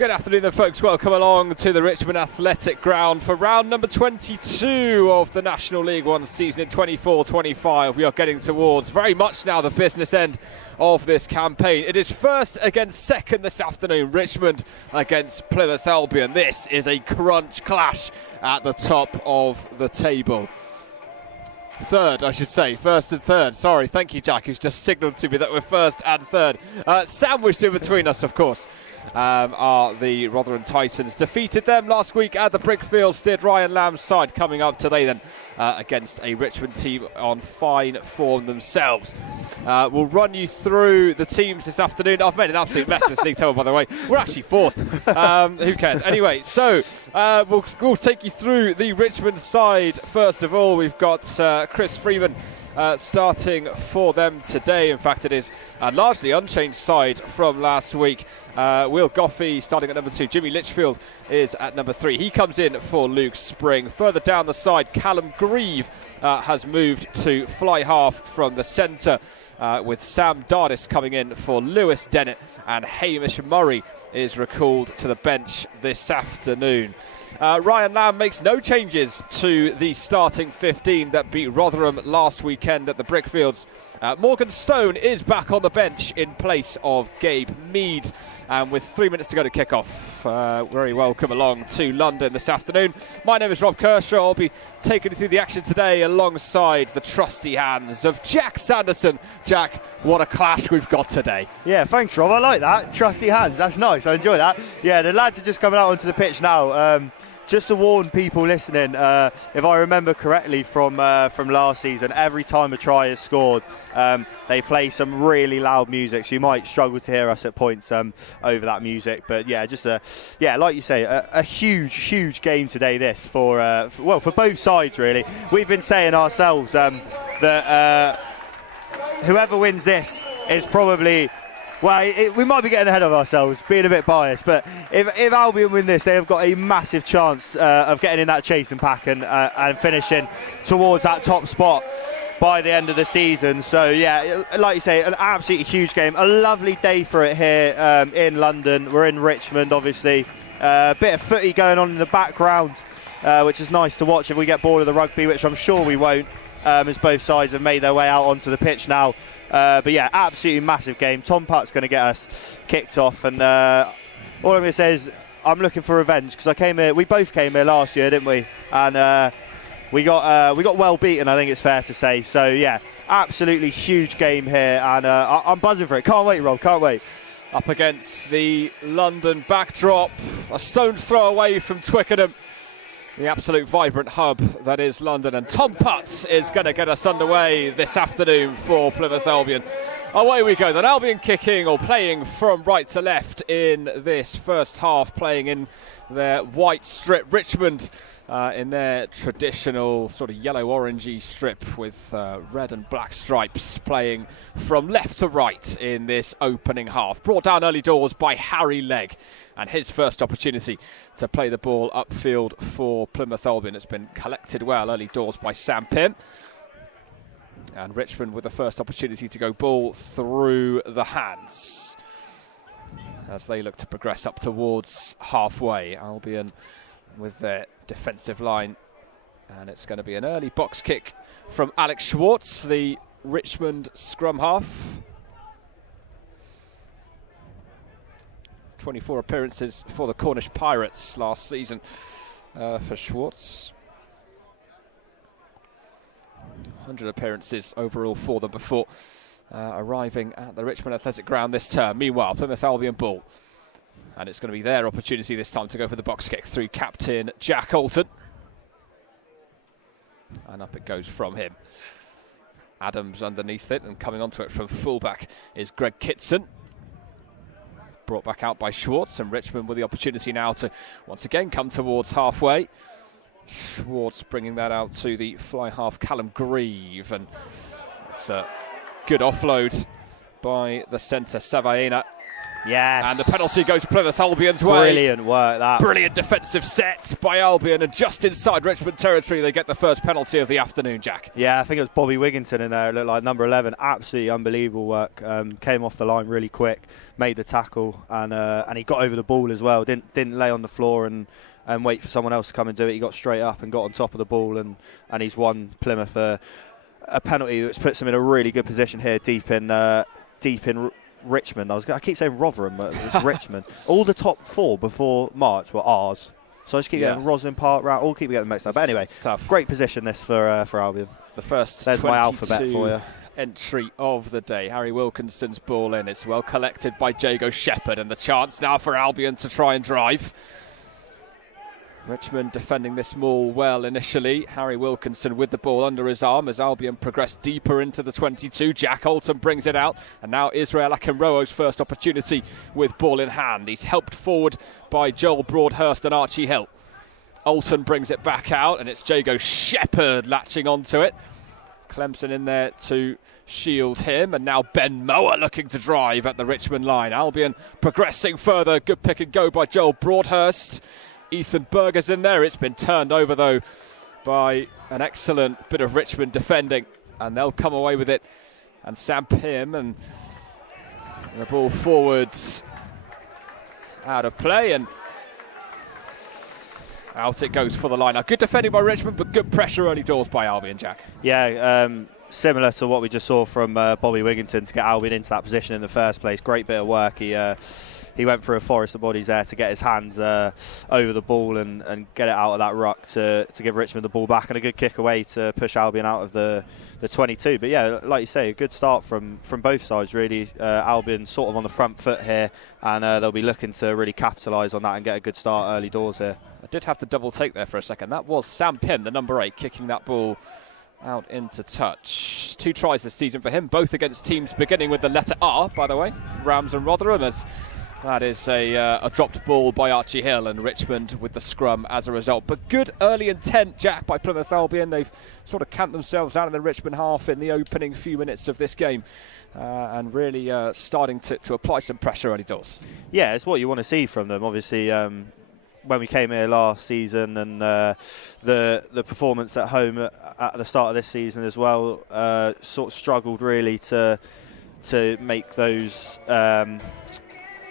Good afternoon then, folks. Welcome along to the Richmond Athletic Ground for round number 22 of the National League One season in 24-25. We are getting towards very much now the business end of this campaign. It is first against second this afternoon, Richmond against Plymouth Albion. This is a crunch clash at the top of the table. Third, I should say. First and third. Sorry, thank you, Jack, who's just signalled to me that we're first and third. Sandwiched in between us, of course, are the Rotherham Titans. Defeated them last week at the Brickfield. Steered Ryan Lamb's side coming up today then against a Richmond team on fine form themselves. We'll run you through the teams this afternoon. I've made an absolute mess of this league table, by the way. We're actually fourth. Who cares? Anyway, so we'll take you through the Richmond side. First of all, we've got Chris Freeman starting for them today. In fact, it is a largely unchanged side from last week. Will Goffey starting at number 2. Jimmy Litchfield is at number 3. He comes in for Luke Spring. Further down the side, Callum Grieve has moved to fly half from the centre, with Sam Dardis coming in for Lewis Dennett, and Hamish Murray is recalled to the bench this afternoon. Ryan Lamb makes no changes to the starting 15 that beat Rotherham last weekend at the Brickfields. Morgan Stone is back on the bench in place of Gabe Mead. And with 3 minutes to go to kick off, very welcome along to London this afternoon. My name is Rob Kershaw. I'll be taking you through the action today alongside the trusty hands of Jack Sanderson. Jack, what a clash we've got today. Yeah, thanks, Rob. I like that. Trusty hands. That's nice. I enjoy that. Yeah, the lads are just coming out onto the pitch now. Just to warn people listening, if I remember correctly from last season, every time a try is scored, they play some really loud music, so you might struggle to hear us at points over that music. But yeah, like you say, a huge game today. This for both sides really. We've been saying ourselves that whoever wins this is probably. Well, we might be getting ahead of ourselves, being a bit biased, but if Albion win this, they have got a massive chance of getting in that chasing pack and finishing towards that top spot by the end of the season. So, yeah, like you say, an absolutely huge game. A lovely day for it here in London. We're in Richmond, obviously. A bit of footy going on in the background, which is nice to watch if we get bored of the rugby, which I'm sure we won't, as both sides have made their way out onto the pitch now. But yeah, absolutely massive game. Tom Putt's going to get us kicked off, and all I'm going to say is I'm looking for revenge, because we both came here last year, didn't we? And we got well beaten, I think it's fair to say. So yeah, absolutely huge game here, and I'm buzzing for it. Can't wait, Rob. Can't wait. Up against the London backdrop, a stone's throw away from Twickenham, the absolute vibrant hub that is London. And Tom Putts is going to get us underway this afternoon for Plymouth Albion. Away we go then. Albion kicking or playing from right to left in this first half, playing in their white strip. Richmond in their traditional sort of yellow-orangey strip with red and black stripes, playing from left to right in this opening half. Brought down early doors by Harry Legg, and his first opportunity to play the ball upfield for Plymouth Albion. It's been collected well early doors by Sam Pym. And Richmond with the first opportunity to go ball through the hands as they look to progress up towards halfway. Albion with their defensive line, and it's going to be an early box kick from Alex Schwartz, the Richmond scrum half. 24 appearances for the Cornish Pirates last season for Schwartz. 100 appearances overall for them before arriving at the Richmond Athletic Ground this term. Meanwhile, Plymouth Albion ball. And it's going to be their opportunity this time to go for the box kick through captain Jack Alton. And up it goes from him. Adams underneath it, and coming onto it from fullback is Greg Kitson. Brought back out by Schwartz, and Richmond with the opportunity now to once again come towards halfway. Schwartz bringing that out to the fly half Callum Grieve, and it's a good offload by the centre Savaena. Yes. And the penalty goes Plymouth Albion's way. Brilliant work, that. Brilliant defensive set by Albion, and just inside Richmond territory they get the first penalty of the afternoon, Jack. Yeah, I think it was Bobby Wigginton in there. It looked like number 11. Absolutely unbelievable work. Came off the line really quick, made the tackle, and he got over the ball as well. Didn't lay on the floor and wait for someone else to come and do it. He got straight up and got on top of the ball, and he's won Plymouth a penalty which puts him in a really good position here, deep in Richmond. I keep saying Rotherham, but it's Richmond. All the top 4 before March were ours. So I just keep getting Roslyn Park round. All keep getting mixed up. But anyway, great position this for Albion. The first There's my alphabet for you. Entry of the day. Harry Wilkinson's ball in. It's well collected by Jago Shepherd, and the chance now for Albion to try and drive. Richmond defending this maul well initially. Harry Wilkinson with the ball under his arm as Albion progress deeper into the 22. Jack Alton brings it out, and now Israel Akinrowo's first opportunity with ball in hand. He's helped forward by Joel Broadhurst and Archie Hill. Alton brings it back out, and it's Jago Shepherd latching onto it. Clemson in there to shield him, and now Ben Mower looking to drive at the Richmond line. Albion progressing further. Good pick and go by Joel Broadhurst. Ethan Berger's in there. It's been turned over, though, by an excellent bit of Richmond defending, and they'll come away with it. And Sam Pym, and the ball forwards out of play, and out it goes for the line. Now, good defending by Richmond, but good pressure early doors by Albion, Jack. Yeah, similar to what we just saw from Bobby Wigginton to get Albion into that position in the first place. Great bit of work. He went through a forest of bodies there to get his hands over the ball and get it out of that ruck to give Richmond the ball back, and a good kick away to push Albion out of the 22. But yeah, like you say, a good start from both sides really. Albion sort of on the front foot here, and they'll be looking to really capitalise on that and get a good start early doors here. I did have to double take there for a second. That was Sam Pym, the number 8, kicking that ball out into touch. 2 tries this season for him, both against teams beginning with the letter R, by the way, Rams and Rotherham. As that is a dropped ball by Archie Hill, and Richmond with the scrum as a result. But good early intent, Jack, by Plymouth Albion. They've sort of camped themselves out in the Richmond half in the opening few minutes of this game, and really starting to apply some pressure early doors. Yeah, it's what you want to see from them. Obviously, when we came here last season, and the performance at home at the start of this season as well, sort of struggled really to make those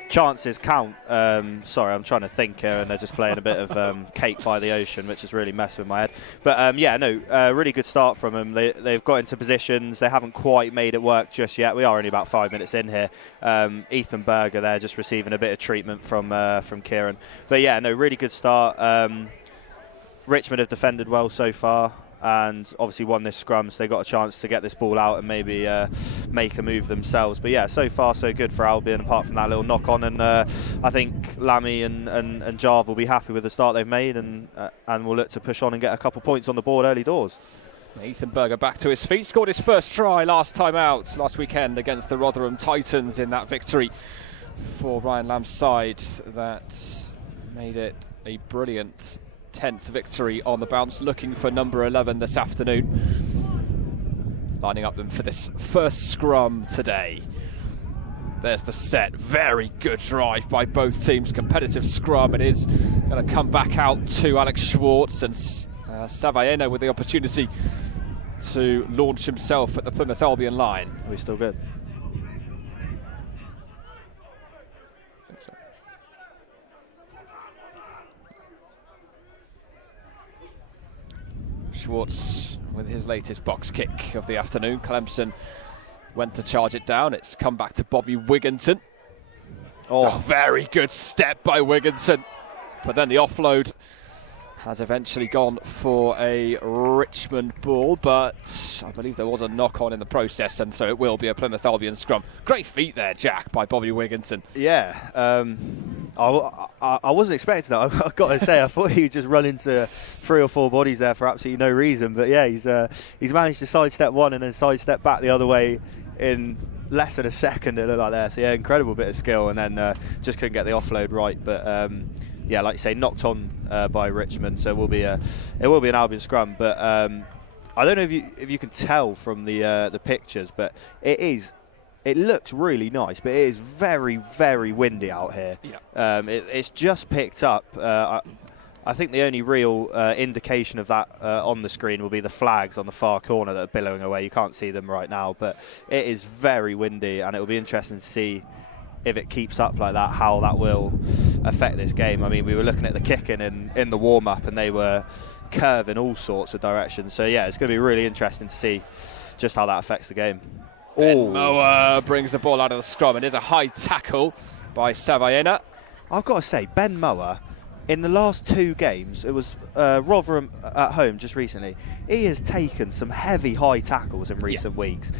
chances count. Sorry, I'm trying to think here, and they're just playing a bit of Cake by the Ocean, which is really messing with my head. But really good start from them. They've got into positions. They haven't quite made it work just yet. We are only about 5 minutes in here. Ethan Berger there just receiving a bit of treatment from Kieran. But yeah, really good start. Richmond have defended well so far, and obviously won this scrum, so they got a chance to get this ball out and maybe make a move themselves. But yeah, so far so good for Albion, apart from that little knock on, and I think Lammy and Jarve will be happy with the start they've made, and will look to push on and get a couple points on the board early doors. Ethan Berger back to his feet, scored his first try last weekend against the Rotherham Titans in that victory for Ryan Lamb's side. That made it a brilliant 10th victory on the bounce, looking for number 11 this afternoon. Lining up them for this first scrum today. There's the set. Very good drive by both teams. Competitive scrum. It is going to come back out to Alex Schwartz, and Savaeno with the opportunity to launch himself at the Plymouth Albion line. We're still good. Schwartz with his latest box kick of the afternoon. Clemson went to charge it down. It's come back to Bobby Wigginton. Oh, very good step by Wigginton. But then the offload has eventually gone for a Richmond ball, but I believe there was a knock-on in the process, and so it will be a Plymouth Albion scrum. Great feet there, Jack, by Bobby Wigginton. Yeah, I wasn't expecting that. I've got to say, I thought he would just run into 3 or 4 bodies there for absolutely no reason. But yeah, he's managed to sidestep one and then sidestep back the other way in less than a second, it looked like there. So yeah, incredible bit of skill, and then just couldn't get the offload right. But yeah, like you say, knocked on by Richmond, so it will be an Albion scrum. But I don't know if you can tell from the pictures, but it is it looks really nice, but it is very, very windy out here. Yeah. It's just picked up. I think the only real indication of that on the screen will be the flags on the far corner that are billowing away. You can't see them right now, but it is very windy, and it will be interesting to see if it keeps up like that, how that will affect this game. I mean, we were looking at the kicking in the warm-up, and they were curving all sorts of directions. So, yeah, it's going to be really interesting to see just how that affects the game. Ben Mower brings the ball out of the scrum, and there's a high tackle by Savaena. I've got to say, Ben Mower, in the last 2 games, it was Rotherham at home just recently, he has taken some heavy high tackles in recent weeks.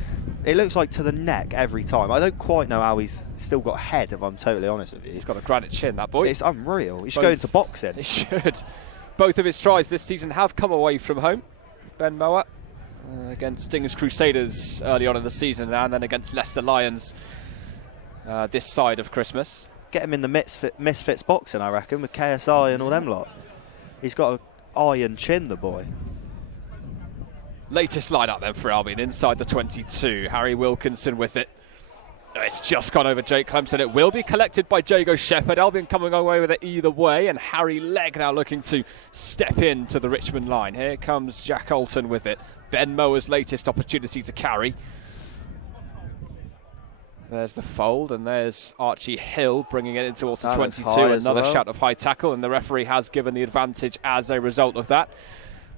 It looks like to the neck every time. I don't quite know how he's still got head, if I'm totally honest with you. He's got a granite chin, that boy. It's unreal. He should go into boxing. He should. Both of his tries this season have come away from home. Ben Mower against Stingers Crusaders early on in the season, and then against Leicester Lions this side of Christmas. Get him in the Misfits boxing, I reckon, with KSI and all them lot. He's got an iron chin, the boy. Latest line-up then for Albion, inside the 22. Harry Wilkinson with it. It's just gone over Jake Clemson. It will be collected by Jago Shepherd. Albion coming away with it either way, and Harry Legg now looking to step into the Richmond line. Here comes Jack Alton with it. Ben Mower's latest opportunity to carry. There's the fold, and there's Archie Hill bringing it in towards the 22. Another shout of high tackle, and the referee has given the advantage as a result of that.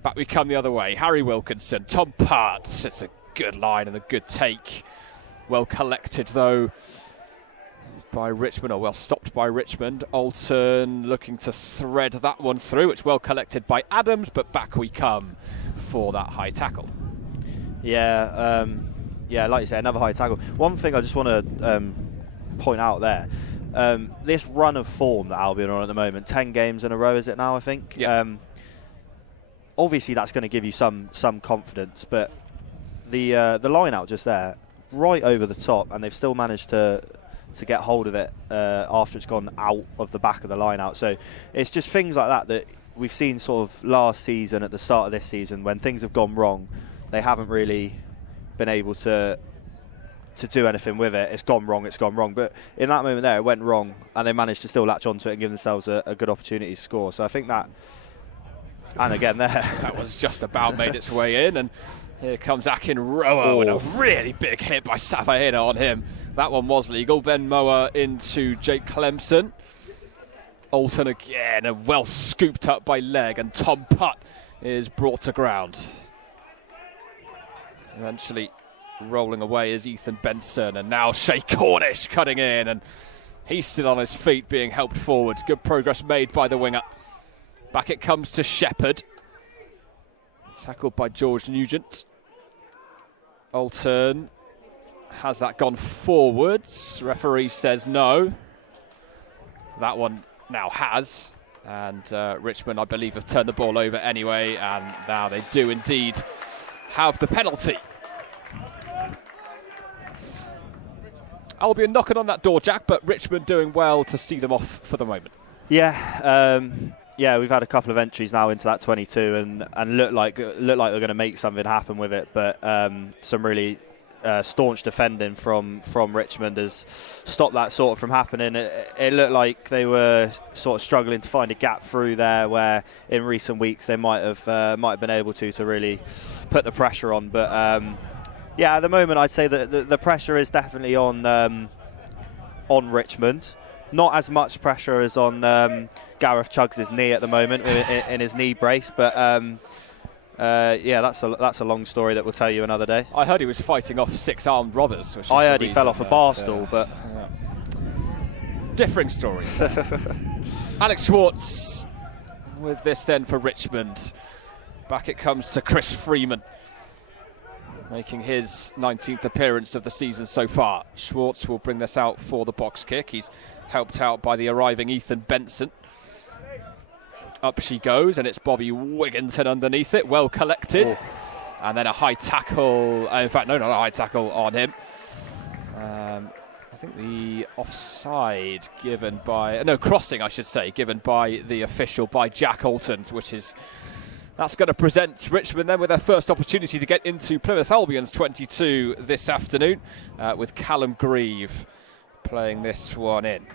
Back we come the other way. Harry Wilkinson, Tom Parts. It's a good line and a good take. Well collected, though, by Richmond, or well stopped by Richmond. Alton looking to thread that one through. It's well collected by Adams, but back we come for that high tackle. Yeah, like you say, another high tackle. One thing I just want to point out there, this run of form that Albion are on at the moment, 10 games in a row, is it now, I think? Yeah. Obviously, that's going to give you some confidence, but the line out just there, right over the top, and they've still managed to get hold of it after it's gone out of the back of the line out. So it's just things like that we've seen sort of last season, at the start of this season, when things have gone wrong, they haven't really been able to do anything with it. It's gone wrong. But in that moment there, it went wrong, and they managed to still latch onto it and give themselves a good opportunity to score. So I think that, and again there, that was just about made its way in, and here comes Akin Roa with a really big hit by Savaena on him. That one was legal. Ben Mower into Jake Clemson. Alton again, and well scooped up by Legg, and Tom Putt is brought to ground. Eventually rolling away is Ethan Benson, and now Shay Cornish cutting in, and he's still on his feet being helped forward. Good progress made by the winger. Back it comes to Shepherd. Tackled by George Nugent. Alton, has that gone forwards? Referee says no. That one now has. And Richmond, I believe, have turned the ball over anyway, and now they do indeed have the penalty. Albion knocking on that door, Jack, but Richmond doing well to see them off for the moment. Yeah, we've had a couple of entries now into that 22, and look like they're going to make something happen with it. But some really staunch defending from Richmond has stopped that sort of from happening. It looked like they were sort of struggling to find a gap through there, where in recent weeks they might have been able to really put the pressure on. But at the moment I'd say that the pressure is definitely on Richmond. Not as much pressure as on Gareth Chuggs' knee at the moment in his knee brace, but that's a long story that we'll tell you another day. I heard he was fighting off 6 armed robbers. I heard he fell off a bar stool, but differing stories. Alex Schwartz with this then for Richmond. Back it comes to Chris Freeman, making his 19th appearance of the season so far. Schwartz will bring this out for the box kick. He's helped out by the arriving Ethan Benson. Up she goes, and it's Bobby Wigginton underneath it. Well collected. Oh. And then a high tackle. In fact, no, not a high tackle on him. I think the offside crossing, I should say, given by the official, by Jack Alton, which is That's going to present Richmond then with their first opportunity to get into Plymouth Albion's 22 this afternoon, with Callum Grieve playing this one in.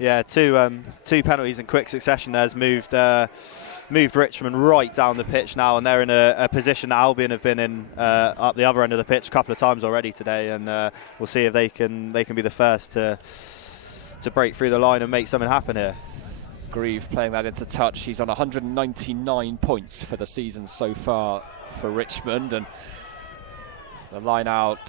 Yeah, two penalties in quick succession there has moved Richmond right down the pitch now, and they're in a position that Albion have been in up the other end of the pitch a couple of times already today, and we'll see if they can be the first to break through the line and make something happen here. Grieve playing that into touch. He's on 199 points for the season so far for Richmond, and the line out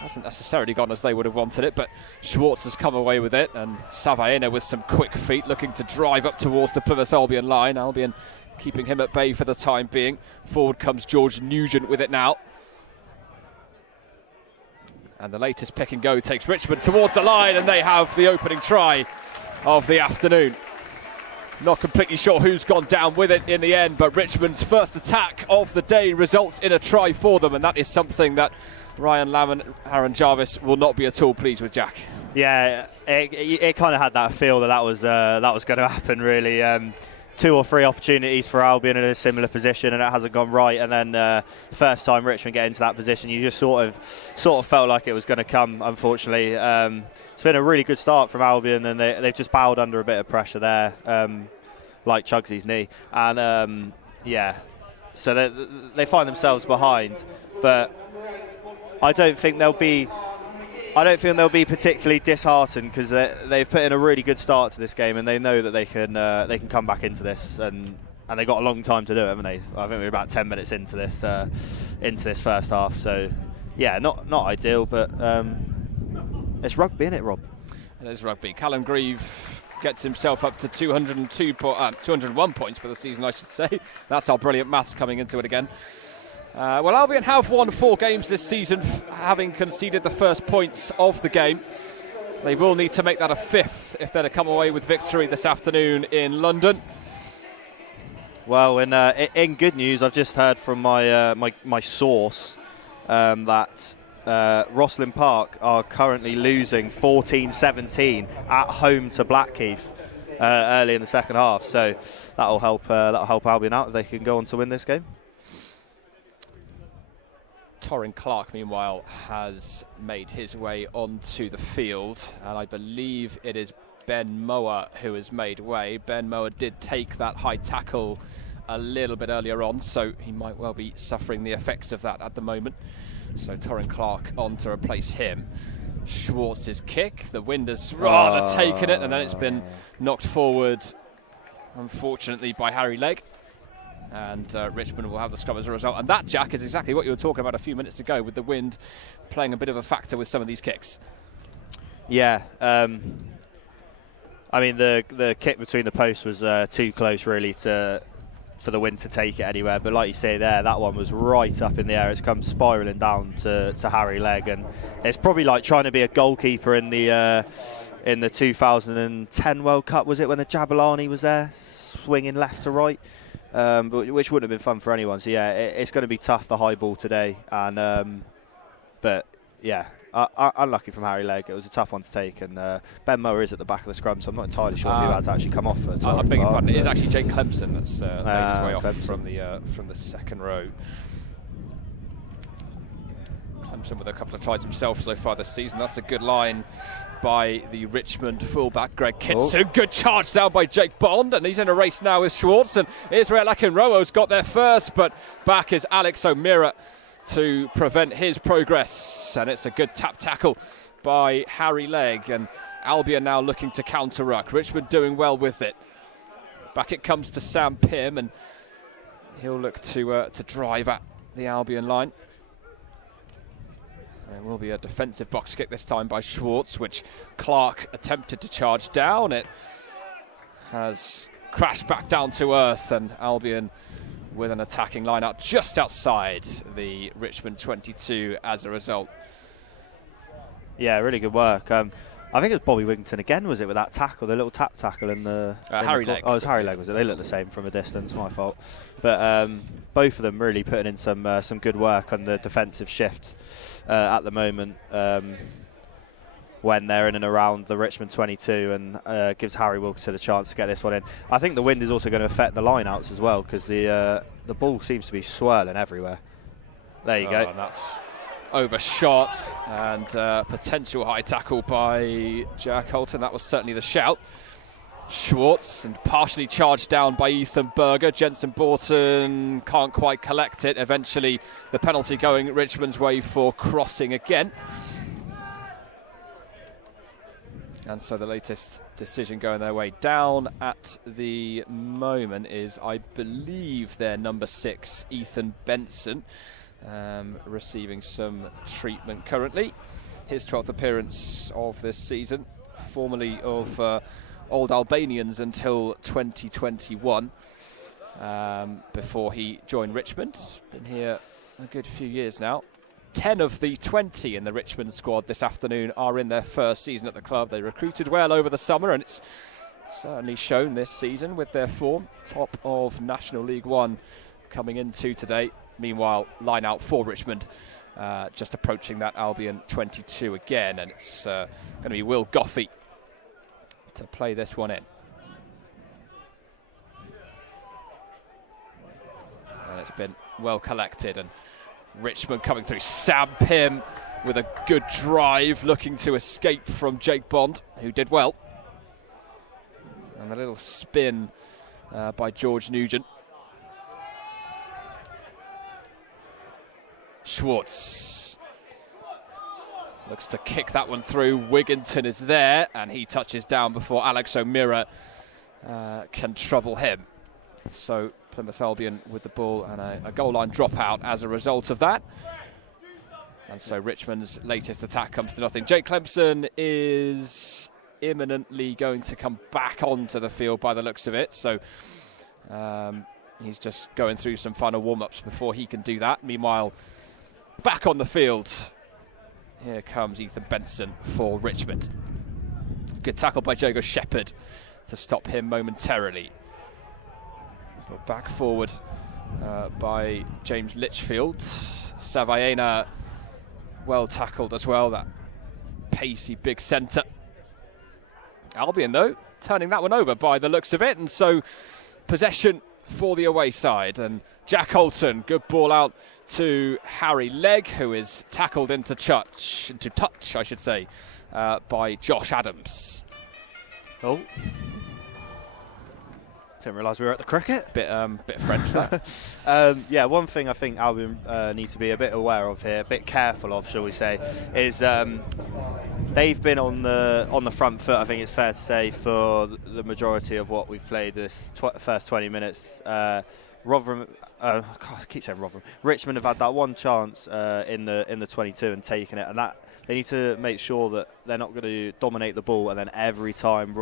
hasn't necessarily gone as they would have wanted it, but Schwartz has come away with it, and Savaena with some quick feet looking to drive up towards the Plymouth Albion line. Albion keeping him at bay for the time being. Forward comes George Nugent with it now. And the latest pick and go takes Richmond towards the line, and they have the opening try of the afternoon. Not completely sure who's gone down with it in the end, but Richmond's first attack of the day results in a try for them, and that is something that Ryan Lamb and Aaron Jarvis will not be at all pleased with, Jack. Yeah, it kind of had that feel that was going to happen, really. 2 or 3 opportunities for Albion in a similar position, and it hasn't gone right. And then first time Richmond get into that position, you just sort of felt like it was going to come. Unfortunately, it's been a really good start from Albion, and they've just bowed under a bit of pressure there, like Chugsy's knee, and so they find themselves behind, but I don't think they'll be particularly disheartened, because they've put in a really good start to this game, and they know that they can come back into this, and they've got a long time to do it, haven't they? I think we're about 10 minutes into this first half. So yeah, not ideal, but it's rugby, isn't it, Rob? It is rugby. Callum Grieve gets himself up to 201 points for the season, I should say. That's our brilliant maths coming into it again. Well, Albion have won 4 games this season, having conceded the first points of the game. They will need to make that a 5th if they're to come away with victory this afternoon in London. Well, in good news, I've just heard from my source that Rosslyn Park are currently losing 14-17 at home to Blackheath early in the second half. So that'll help Albion out if they can go on to win this game. Torrin Clark, meanwhile, has made his way onto the field, and I believe it is Ben Mower who has made way. Ben Mower did take that high tackle a little bit earlier on, so he might well be suffering the effects of that at the moment. So Torrin Clark on to replace him. Schwartz's kick, the wind has rather taken it, and then it's been knocked forward, unfortunately, by Harry Legg. And Richmond will have the scrum as a result. And that, Jack, is exactly what you were talking about a few minutes ago, with the wind playing a bit of a factor with some of these kicks. Yeah, I mean, the kick between the posts was too close, really, for the wind to take it anywhere. But like you say there, that one was right up in the air. It's come spiralling down to Harry Legg. And it's probably like trying to be a goalkeeper in the 2010 World Cup, was it, when the Jabulani was there, swinging left to right? Which wouldn't have been fun for anyone. So yeah, it's going to be tough, the high ball today, and but yeah, unlucky from Harry Legg. It was a tough one to take, and Ben Mower is at the back of the scrum, so I'm not entirely sure who has actually come off. I beg your pardon. It is actually Jake Clemson that's made his way off from the second row. Clemson with a couple of tries himself so far this season. That's a good line by the Richmond fullback Greg Kitson. Good charge down by Jake Bond, and he's in a race now with Schwartz, and Israel Akinrowo's got there first, but back is Alex O'Meara to prevent his progress, and it's a good tap tackle by Harry Legg, and Albion now looking to counter-ruck. Richmond doing well with it. Back it comes to Sam Pym, and he'll look to drive at the Albion line. It will be a defensive box kick this time by Schwartz, which Clark attempted to charge down. It has crashed back down to earth, and Albion with an attacking line out just outside the Richmond 22 as a result. Yeah, really good work. I think it was Bobby Wigginton again, was it, with that tackle, the little tap tackle in the... Harry Legg. Oh, it was Harry Legg, was it? They look the same from a distance, my fault. But both of them really putting in some good work on the defensive shift at the moment, when they're in and around the Richmond 22, and gives Harry Wilkinson a chance to get this one in. I think the wind is also going to affect the line-outs as well, because the the ball seems to be swirling everywhere. There you go. And that's overshot, and potential high tackle by Jack Holton. That was certainly the shout. Schwartz, and partially charged down by Ethan Berger. Jensen Borton can't quite collect it. Eventually the penalty going Richmond's way for crossing again. And so the latest decision going their way down at the moment is, I believe, their number 6, Ethan Benson, receiving some treatment currently. His 12th appearance of this season, formerly of Old Albanians until 2021, before he joined Richmond. Been here a good few years now. 10 of the 20 in the Richmond squad this afternoon are in their first season at the club. They recruited well over the summer, and it's certainly shown this season with their form. Top of National League One coming into today. Meanwhile, line out for Richmond, just approaching that Albion 22 again, and it's going to be Will Goffey to play this one in. And it's been well collected, and Richmond coming through. Sam Pym with a good drive, looking to escape from Jake Bond, who did well. And a little spin by George Nugent. Schwartz looks to kick that one through. Wigginton is there, and he touches down before Alex O'Meara can trouble him. So Plymouth Albion with the ball, and a goal line dropout as a result of that. And so Richmond's latest attack comes to nothing. Jake Clemson is imminently going to come back onto the field by the looks of it. So he's just going through some final warm-ups before he can do that. Meanwhile, back on the field, here comes Ethan Benson for Richmond. Good tackle by Jago Shepherd to stop him momentarily. But back forward by James Litchfield. Savaena well tackled as well, that pacey big centre. Albion, though, turning that one over by the looks of it, and so possession for the away side. And Jack Holton, good ball out to Harry Legg, who is tackled into touch, I should say, by Josh Adams. Oh. Didn't realise we were at the cricket. Bit French there. Yeah, one thing I think Albion needs to be a bit aware of here, a bit careful of, shall we say, is they've been on the front foot, I think it's fair to say, for the majority of what we've played this first 20 minutes. Rotherham, I keep saying Rotherham. Richmond have had that one chance in the 22 and taken it, and that they need to make sure that they're not going to dominate the ball, and then every time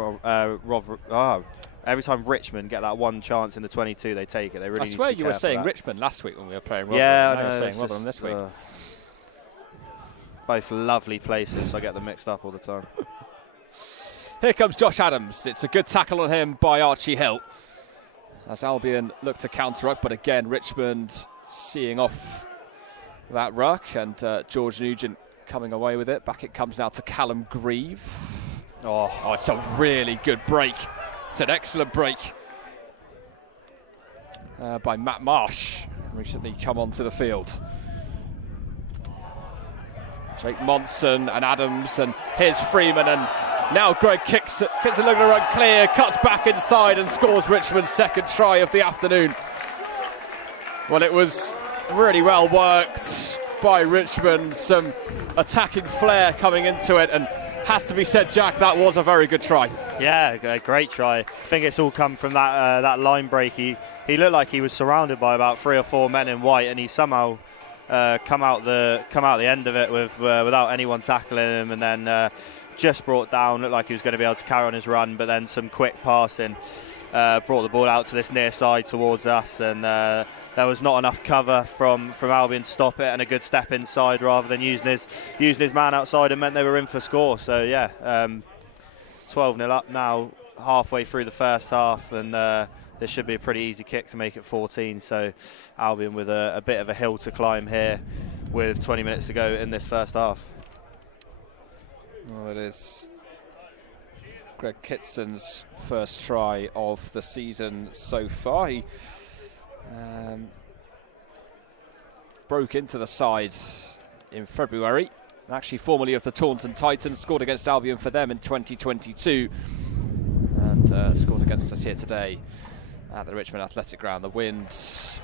Richmond get that one chance in the 22, they take it. They really. I swear need to be you were saying that. Richmond last week when we were playing Rotherham. Yeah, now I know. you're saying Rotherham this week. Both lovely places, so I get them mixed up all the time. Here comes Josh Adams. It's a good tackle on him by Archie Hill, as Albion look to counter-up, but again Richmond seeing off that ruck, and George Nugent coming away with it. Back it comes now to Callum Grieve. Oh, it's a really good break. It's an excellent break by Matt Marsh, recently come onto the field. Jake Monson and Adams, and here's Freeman, and now Greg kicks it, looking to run clear, cuts back inside and scores Richmond's second try of the afternoon. Well, it was really well worked by Richmond, some attacking flair coming into it, and has to be said, Jack, that was a very good try. Yeah, a great try. I think it's all come from that line break. He looked like he was surrounded by about 3 or 4 men in white, and he somehow come out the end of it without anyone tackling him, and then just brought down. Looked like he was going to be able to carry on his run, but then some quick passing brought the ball out to this near side towards us, and there was not enough cover from Albion to stop it, and a good step inside rather than using his man outside, and meant they were in for score. So yeah, 12-0 up now, halfway through the first half, and this should be a pretty easy kick to make it 14. So Albion with a bit of a hill to climb here with 20 minutes to go in this first half. Well, it is Greg Kitson's first try of the season so far. He Broke into the sides in February. Actually formerly of the Taunton Titans, scored against Albion for them in 2022 and scores against us here today at the Richmond Athletic Ground. The Winds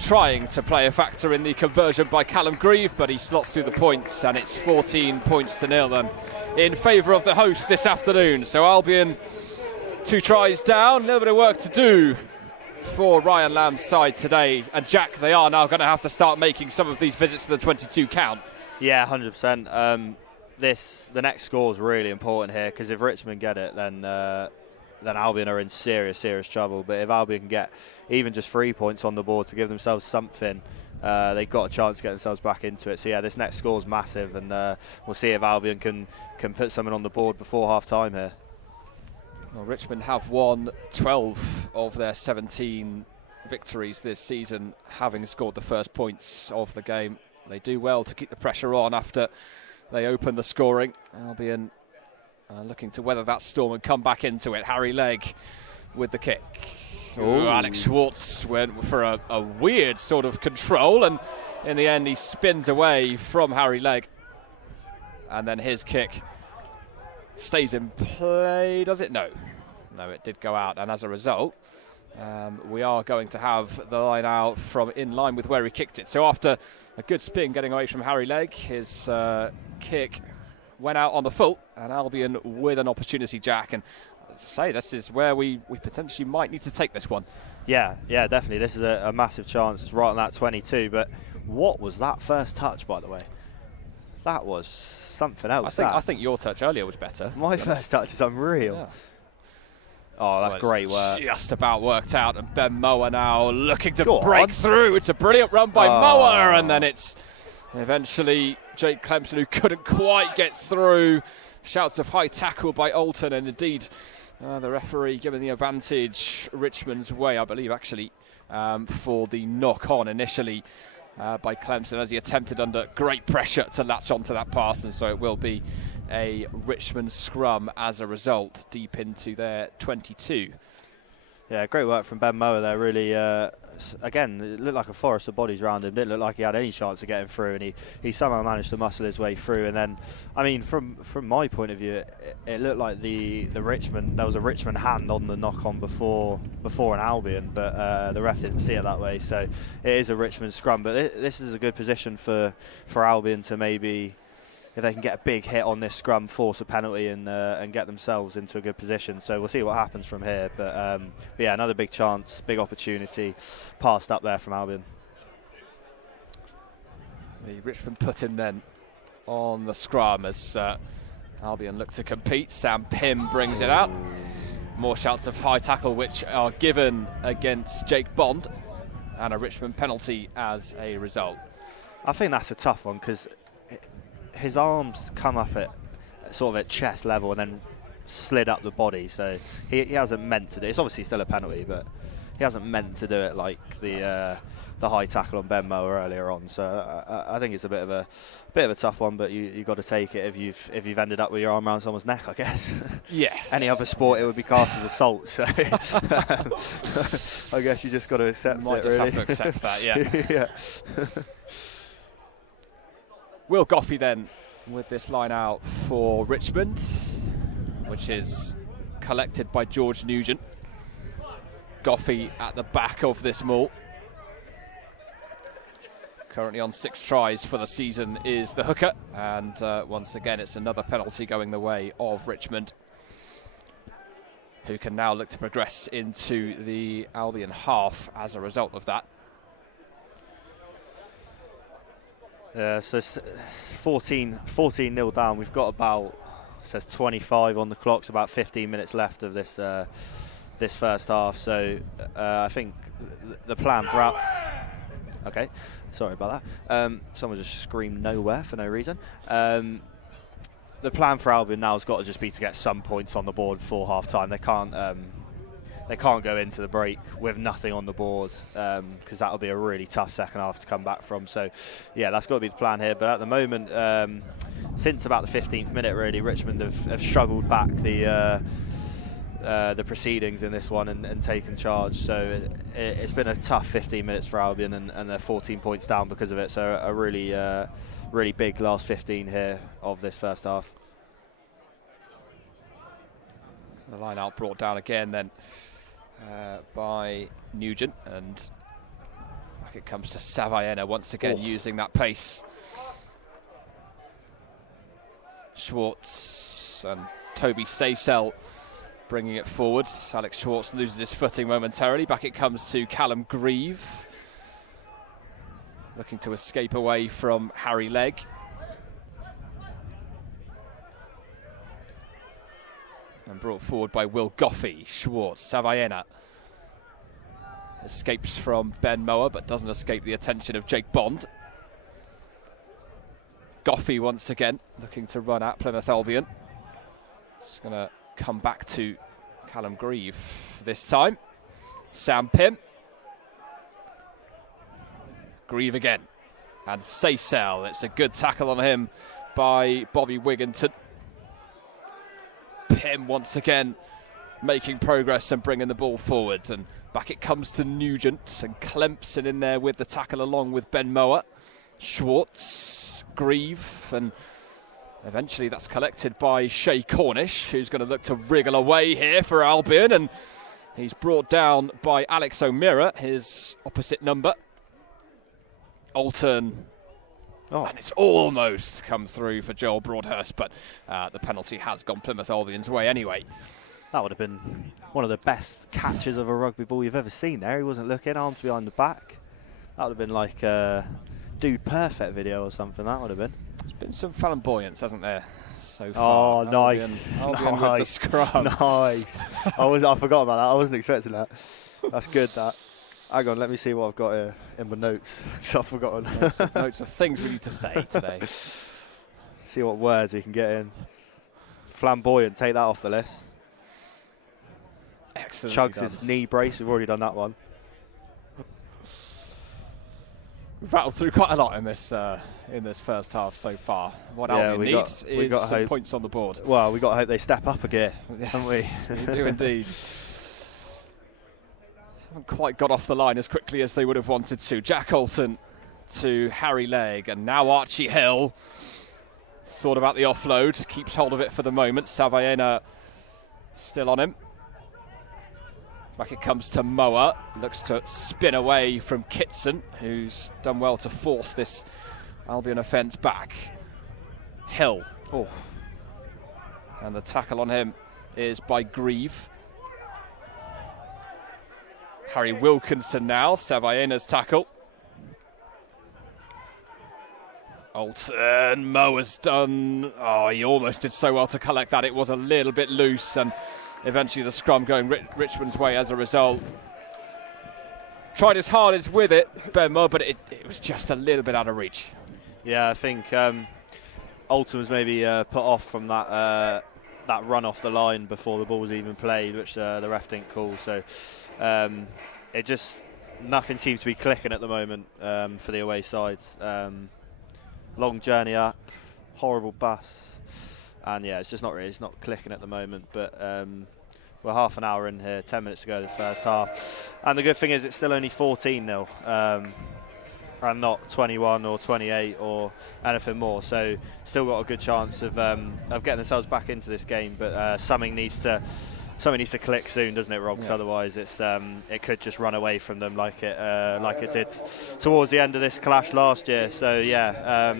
trying to play a factor in the conversion by Callum Grieve, but he slots through the points, and it's 14 points to nil then in favour of the host this afternoon. So Albion 2 tries down, a little bit of work to do for Ryan Lamb's side today. And Jack, they are now going to have to start making some of these visits to the 22 count. Yeah, 100%. The next score is really important here, because if Richmond get it, then Albion are in serious trouble. But if Albion can get even just 3 points on the board to give themselves something, they've got a chance to get themselves back into it. So yeah, this next score is massive, and we'll see if Albion can put something on the board before half time here. Well, Richmond have won 12 of their 17 victories this season, having scored the first points of the game. They do well to keep the pressure on after they open the scoring. Albion looking to weather that storm and come back into it. Harry Legg with the kick. Ooh, Alex Schwartz went for a weird sort of control, and in the end he spins away from Harry Legg. And then his kick stays in play, does it? No, it did go out, and as a result we are going to have the line out from in line with where he kicked it. So after a good spin getting away from Harry Legg, his kick went out on the full, and Albion with an opportunity, Jack. And as I say, this is where we potentially might need to take this one. Yeah, definitely. This is a massive chance. It's right on that 22. But what was that first touch, by the way? That was something else. I think your touch earlier was better. My first touch is unreal. Yeah. Oh, that's great work. Just about worked out, and Ben Mower now looking to break through. It's a brilliant run by Mower, and then it's eventually Jake Clemson who couldn't quite get through. Shouts of high tackle by Alton, and indeed the referee giving the advantage Richmond's way, I believe, actually, for the knock-on initially by Clemson, as he attempted under great pressure to latch onto that pass, and so it will be a Richmond scrum as a result, deep into their 22. Yeah, great work from Ben Mower there. Really, again, it looked like a forest of bodies around him. Didn't look like he had any chance of getting through, and he somehow managed to muscle his way through. And then, I mean, from my point of view, it looked like there was a Richmond hand on the knock-on before an Albion, but the ref didn't see it that way. So it is a Richmond scrum, but this is a good position for Albion to maybe, if they can get a big hit on this scrum, force a penalty and get themselves into a good position. So we'll see what happens from here. But yeah, another big chance, big opportunity passed up there from Albion. The Richmond put in then on the scrum as Albion look to compete. Sam Pym brings it out. More shouts of high tackle which are given against Jake Bond, and a Richmond penalty as a result. I think that's a tough one, because his arms come up at sort of at chest level and then slid up the body, so he hasn't meant to do it. It's obviously still a penalty, but he hasn't meant to do it like the high tackle on Ben Mower earlier on. So I think it's a bit of a tough one, but you got to take it if you've ended up with your arm around someone's neck, I guess. Yeah. Any other sport it would be cast as assault. So I guess you just got to accept it. Might just really. have to accept that. Yeah. Yeah. Will Goffey then with this line out for Richmond, which is collected by George Nugent. Goffey at the back of this maul. Currently on 6 tries for the season is the hooker, and once again it's another penalty going the way of Richmond, who can now look to progress into the Albion half as a result of that. Yeah, so 14-0 down. We've got about, it says 25 on the clock, so about 15 minutes left of this this first half. So I think the plan for okay, sorry about that. Someone just screamed nowhere for no reason. The plan for Albion now has got to just be to get some points on the board before half time. They can't go into the break with nothing on the board, because that'll be a really tough second half to come back from. So, yeah, that's got to be the plan here. But at the moment, since about the 15th minute, really, Richmond have struggled back. the proceedings in this one and taken charge. So it's been a tough 15 minutes for Albion, and they're 14 points down because of it. So a really big last 15 here of this first half. The line out brought down again then by Nugent, and back it comes to Savaena once again, using that pace. Schwartz and Toby Saysell bringing it forward. Alex Schwartz loses his footing momentarily. Back it comes to Callum Grieve, looking to escape away from Harry Legg. And brought forward by Will Goffey. Schwartz, Savaena escapes from Ben Mower, but doesn't escape the attention of Jake Bond. Goffey once again looking to run at Plymouth Albion. It's going to come back to Callum Grieve this time. Sam Pym. Grieve again. And Saysell. It's a good tackle on him by Bobby Wigginton. Pym once again making progress and bringing the ball forward. And back it comes to Nugent, and Clempson in there with the tackle along with Ben Mower. Schwartz, Grieve, and eventually that's collected by Shay Cornish, who's going to look to wriggle away here for Albion, and he's brought down by Alex O'Meara, his opposite number. Alton, and it's almost come through for Joel Broadhurst, but the penalty has gone Plymouth Albion's way anyway. That would have been one of the best catches of a rugby ball you've ever seen there. He wasn't looking, arms behind the back. That would have been like a Dude Perfect video or something, that would have been. There's been some flamboyance, hasn't there, so far? Oh, nice. Albion with the scrum. Nice. I forgot about that. I wasn't expecting that. That's good, that. Hang on, let me see what I've got here in my notes, because I've forgotten. Notes of things we need to say today. See what words we can get in. Flamboyant, take that off the list. Excellent. Chugs his knee brace, we've already done that one. We've rattled through quite a lot in this first half so far. What Albion needs is some points on the board. Well, we've got to hope they step up a gear, haven't we? We do indeed. Haven't quite got off the line as quickly as they would have wanted to. Jack Alton to Harry Legg, and now Archie Hill. Thought about the offload, keeps hold of it for the moment. Savaena still on him. Back it comes to Moa, looks to spin away from Kitson, who's done well to force this Albion offence back. Hill. Oh. And the tackle on him is by Grieve. Harry Wilkinson now, Savaena's tackle. Alton, Moa's done. Oh, he almost did so well to collect that. It was a little bit loose, and eventually the scrum going Richmond's way as a result. Tried his hardest with it, Ben Moore, but it was just a little bit out of reach. Yeah, I think Alton was maybe put off from that run off the line before the ball was even played, which the ref didn't call. So it just, nothing seems to be clicking at the moment for the away sides. Long journey up, horrible bus. And yeah, it's not clicking at the moment. But we're half an hour in here, 10 minutes to go this first half. And the good thing is it's still only 14-0 and not 21 or 28 or anything more. So still got a good chance of getting themselves back into this game. But something needs to click soon, doesn't it, Rob? Because otherwise it could just run away from them like it did towards the end of this clash last year. So yeah.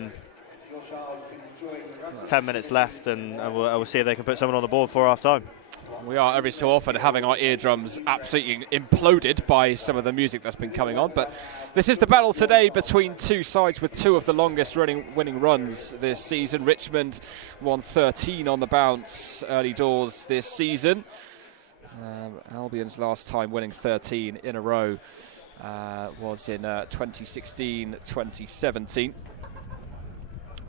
10 minutes left, and we'll see if they can put someone on the board for half-time. We are every so often having our eardrums absolutely imploded by some of the music that's been coming on, but this is the battle today between two sides with two of the longest winning runs this season. Richmond won 13 on the bounce early doors this season. Albion's last time winning 13 in a row was in 2016-2017.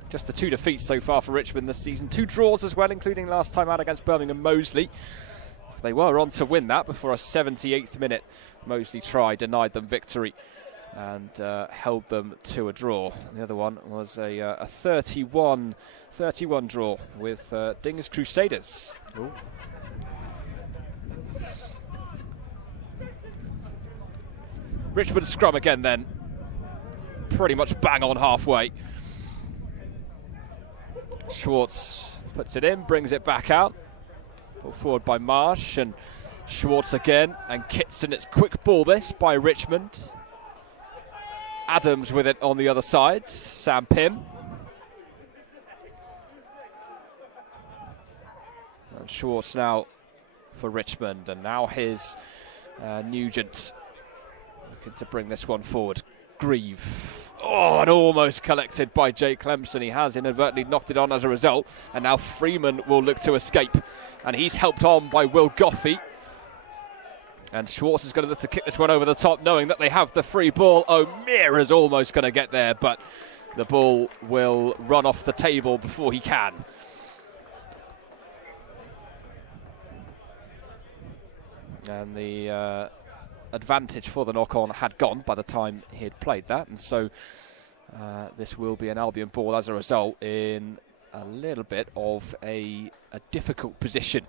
Just the two defeats so far for Richmond this season. Two draws as well, including last time out against Birmingham Moseley. They were on to win that before a 78th minute Moseley try denied them victory and held them to a draw. The other one was a 31 draw with Dingers Crusaders. Ooh. Richmond scrum again then. Pretty much bang on halfway. Schwartz puts it in, brings it back out. Put forward by Marsh, and Schwartz again, and Kitson. It's quick ball this by Richmond. Adams with it on the other side. Sam Pym. And Schwartz now for Richmond, and now here's Nugent looking to bring this one forward. Grieve. Oh, and almost collected by Jake Clemson. He has inadvertently knocked it on as a result, and now Freeman will look to escape, and he's helped on by Will Goffey. And Schwartz is going to look to kick this one over the top, knowing that they have the free ball. O'Meara's almost going to get there, but the ball will run off the table before he can. And the advantage for the knock-on had gone by the time he had played that, and so this will be an Albion ball as a result in a little bit of a difficult position.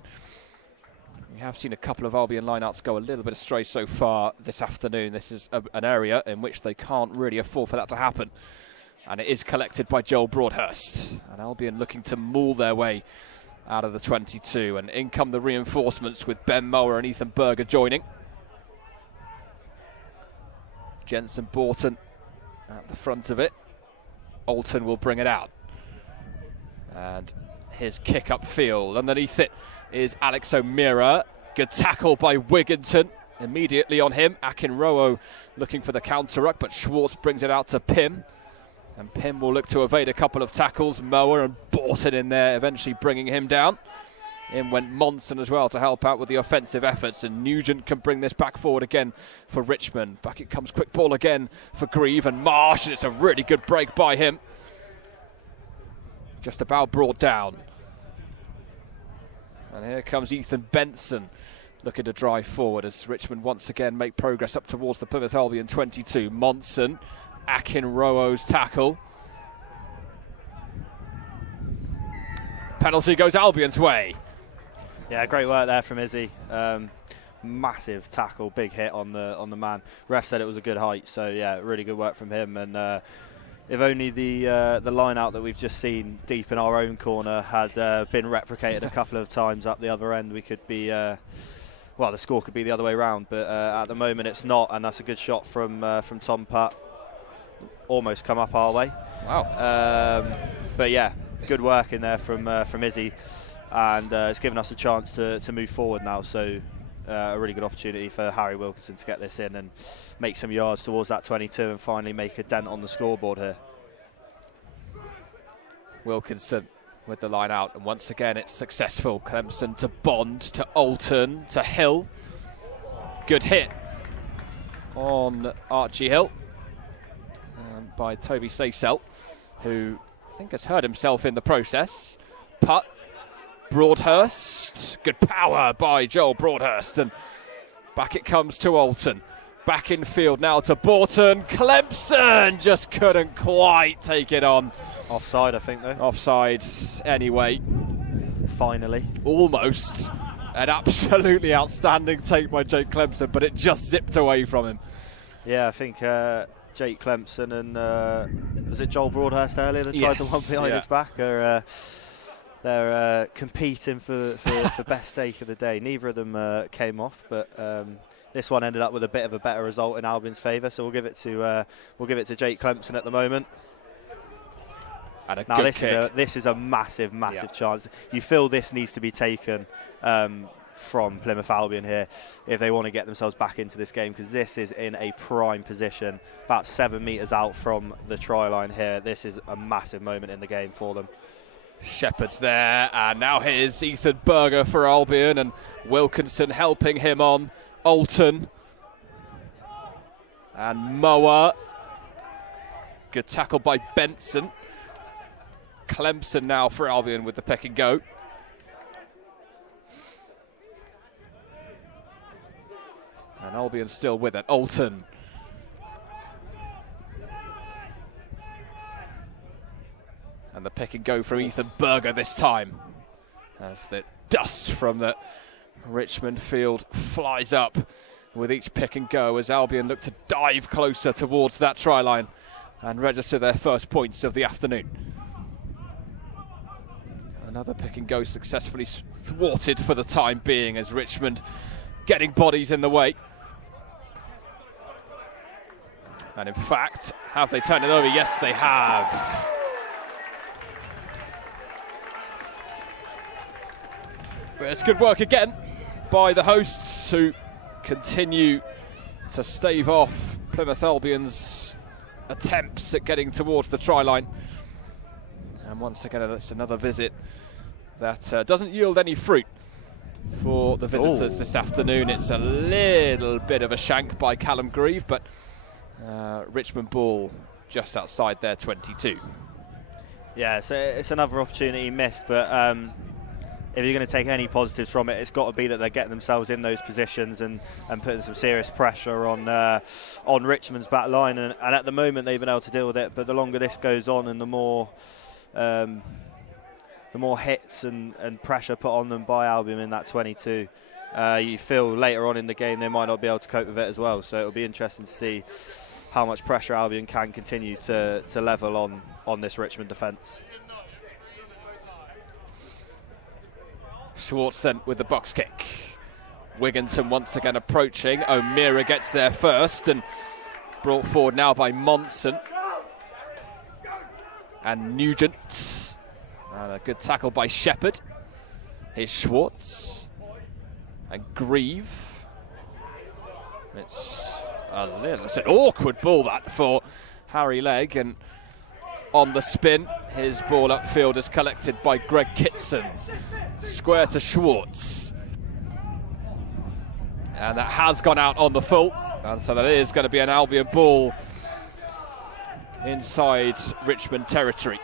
We have seen a couple of Albion lineouts go a little bit astray so far this afternoon. This is an area in which they can't really afford for that to happen, and it is collected by Joel Broadhurst, and Albion looking to maul their way out of the 22, and in come the reinforcements with Ben Mower and Ethan Berger joining. Jensen Borton at the front of it. Alton will bring it out. And his kick upfield. Underneath it is Alex O'Meara. Good tackle by Wigginton. Immediately on him. Akinrowo looking for the counter-ruck, but Schwartz brings it out to Pym. And Pym will look to evade a couple of tackles. Mower and Borton in there, eventually bringing him down. In went Monson as well to help out with the offensive efforts, and Nugent can bring this back forward again for Richmond. Back it comes, quick ball again for Grieve and Marsh, and it's a really good break by him. Just about brought down. And here comes Ethan Benson looking to drive forward as Richmond once again make progress up towards the Plymouth Albion 22. Monson, Akinrowo's tackle. Penalty goes Albion's way. Yeah, great work there from Izzy. Massive tackle, big hit on the man. Ref said it was a good height, so yeah, really good work from him. And if only the line out that we've just seen deep in our own corner had been replicated a couple of times up the other end, we could be well, the score could be the other way around. But at the moment, it's not, and that's a good shot from Tom Putt. Almost come up our way. Wow. But yeah, good work in there from Izzy. And it's given us a chance to move forward now, so a really good opportunity for Harry Wilkinson to get this in and make some yards towards that 22 and finally make a dent on the scoreboard here. Wilkinson with the line out, and once again it's successful. Clemson to Bond, to Alton, to Hill. Good hit on Archie Hill by Toby Saysel, who I think has hurt himself in the process. Putt. Broadhurst, good power by Joel Broadhurst, and back it comes to Alton. Back in field now to Borton. Clemson just couldn't quite take it on. Offside, I think, though. Offside anyway. Finally. Almost. An absolutely outstanding take by Jake Clemson, but it just zipped away from him. Yeah, I think Jake Clemson and was it Joel Broadhurst earlier that tried the one behind his back? They're competing for best take of the day. Neither of them came off, but this one ended up with a bit of a better result in Albion's favour. So we'll give it to Jake Clemson at the moment. And now this is a massive chance. You feel this needs to be taken from Plymouth Albion here if they want to get themselves back into this game, because this is in a prime position, about 7 metres out from the try line here. This is a massive moment in the game for them. Shepherd's there, and now here's Ethan Berger for Albion, and Wilkinson helping him on. Alton and Mower. Good tackle by Benson. Clemson now for Albion with the pick and go. And Albion still with it. Alton. And the pick and go from Ethan Berger this time, as the dust from the Richmond field flies up with each pick and go as Albion look to dive closer towards that try line and register their first points of the afternoon. Another pick and go successfully thwarted for the time being as Richmond getting bodies in the way. And in fact, have they turned it over? Yes, they have. But it's good work again by the hosts who continue to stave off Plymouth Albion's attempts at getting towards the try line. And once again, it's another visit that doesn't yield any fruit for the visitors this afternoon. It's a little bit of a shank by Callum Grieve, but Richmond ball just outside their 22. Yeah, so it's another opportunity missed, but if you're going to take any positives from it, it's got to be that they're getting themselves in those positions and putting some serious pressure on Richmond's back line. And at the moment, they've been able to deal with it. But the longer this goes on and the more hits and pressure put on them by Albion in that 22, you feel later on in the game they might not be able to cope with it as well. So it'll be interesting to see how much pressure Albion can continue to level on this Richmond defence. Schwartz then with the box kick. Wigginton once again approaching. O'Meara gets there first and brought forward now by Monson. And Nugent. And a good tackle by Shepherd. Here's Schwartz. And Grieve. It's an awkward ball that for Harry Legg. And on the spin, his ball upfield is collected by Greg Kitson. Square to Schwartz. And that has gone out on the full. And so that is going to be an Albion ball inside Richmond territory.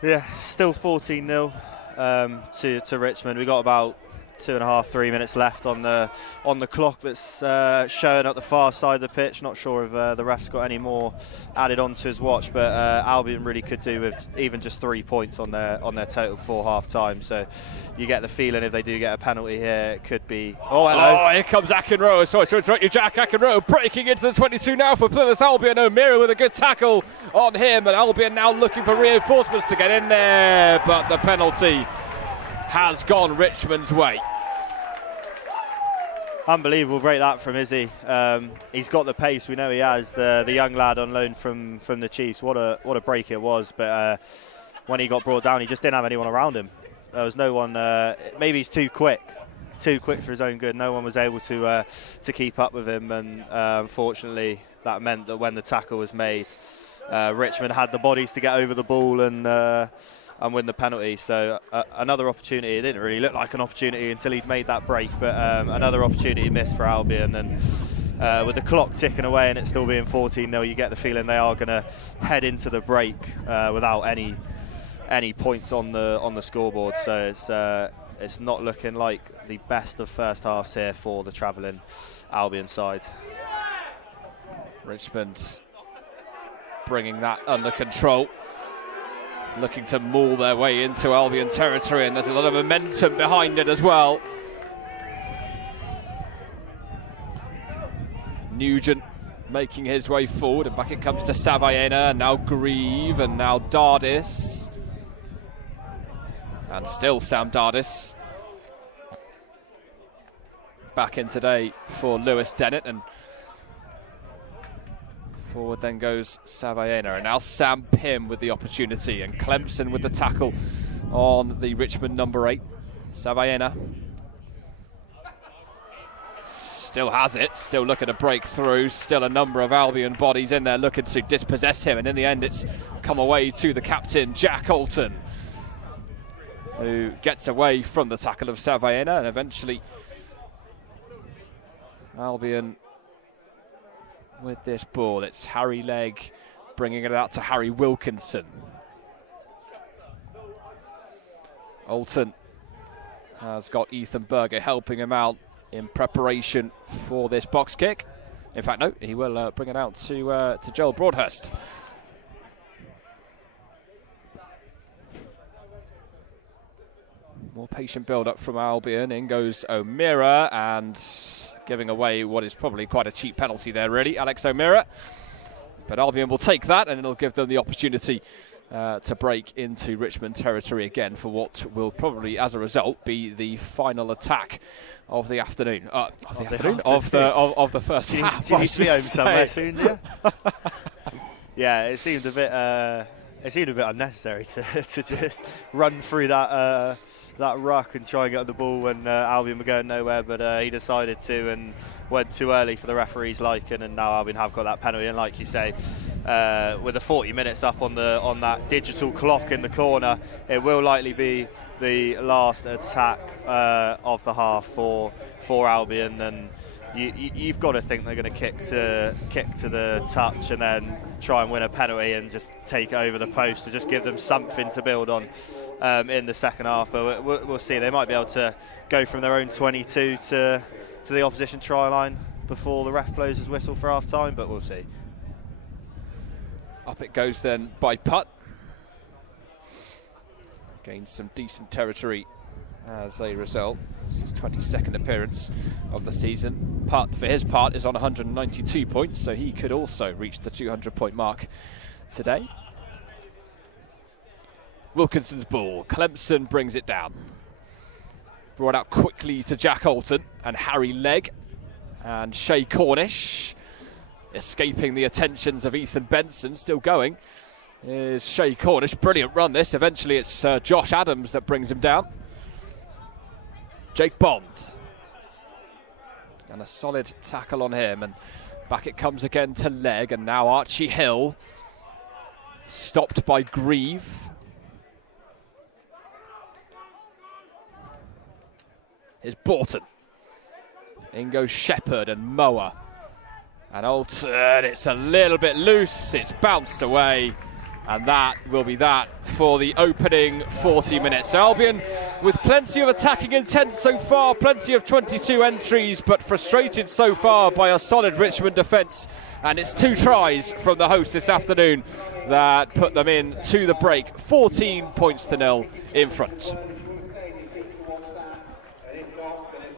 Yeah, still 14-0 to Richmond. We got about 2.5-3 minutes left on the clock that's showing at the far side of the pitch. Not sure if the ref's got any more added on to his watch, but Albion really could do with even just 3 points on their total for half time. So you get the feeling if they do get a penalty here, it could be. Oh, hello! Oh, here comes Akinroe. Sorry to interrupt you, Jack. Akinroe breaking into the 22 now for Plymouth Albion. O'Meara with a good tackle on him, and Albion now looking for reinforcements to get in there, but the penalty has gone Richmond's way. Unbelievable break that from Izzy. He's got the pace, we know he has. The young lad on loan from the Chiefs. What a break it was. But when he got brought down, he just didn't have anyone around him. There was no one. Maybe he's too quick for his own good. No one was able to keep up with him, and unfortunately, that meant that when the tackle was made, Richmond had the bodies to get over the ball and win the penalty. So another opportunity. It didn't really look like an opportunity until he'd made that break, but another opportunity missed for Albion. And with the clock ticking away and it still being 14-0, you get the feeling they are going to head into the break without any points on the scoreboard. So it's not looking like the best of first halves here for the travelling Albion side. Richmond bringing that under control, looking to maul their way into Albion territory, and there's a lot of momentum behind it as well. Nugent making his way forward, and back it comes to Savaena, and now Grieve, and now Dardis. And still Sam Dardis back in today for Lewis Dennett, and forward then goes Savaena, and now Sam Pym with the opportunity, and Clemson with the tackle on the Richmond number 8. Savaena still has it, still looking to break through, still a number of Albion bodies in there looking to dispossess him, and in the end it's come away to the captain, Jack Alton, who gets away from the tackle of Savaena, and eventually Albion with this ball. It's Harry Legg bringing it out to Harry Wilkinson. Alton has got Ethan Berger helping him out in preparation for this box kick. In fact, no, he will bring it out to Joel Broadhurst. More patient build-up from Albion. In goes O'Meara, and giving away what is probably quite a cheap penalty there, really, Alex O'Meara. But Albion will take that, and it'll give them the opportunity to break into Richmond territory again for what will probably, as a result, be the final attack of the afternoon. Of the first half. Do you need to be home somewhere soon, yeah? Yeah, it seemed a bit unnecessary to just run through that ruck and try and get the ball when Albion were going nowhere, but he decided to and went too early for the referee's liking, and now Albion have got that penalty. And like you say, with the 40 minutes up on that digital clock in the corner, it will likely be the last attack of the half for Albion, and you've got to think they're going to kick to the touch and then try and win a penalty and just take it over the post to just give them something to build on in the second half. But we'll see. They might be able to go from their own 22 to the opposition try line before the ref blows his whistle for half time, but we'll see. Up it goes then by Putt. Gained some decent territory as a result. It's his 22nd appearance of the season. Putt, for his part, is on 192 points, so he could also reach the 200-point mark today. Wilkinson's ball. Clemson brings it down. Brought out quickly to Jack Alton and Harry Legg. And Shay Cornish, escaping the attentions of Ethan Benson, still going, is Shay Cornish. Brilliant run this. Eventually it's Josh Adams that brings him down. Jake Bond. And a solid tackle on him. And back it comes again to Legg. And now Archie Hill. Stopped by Grieve. Here's Borton. In goes Shepherd and Moa. And Alton, it's a little bit loose. It's bounced away. And that will be that for the opening 40 minutes. Albion with plenty of attacking intent so far, plenty of 22 entries, but frustrated so far by a solid Richmond defence. And it's 2 tries from the host this afternoon that put them in to the break. 14 points to 0 in front.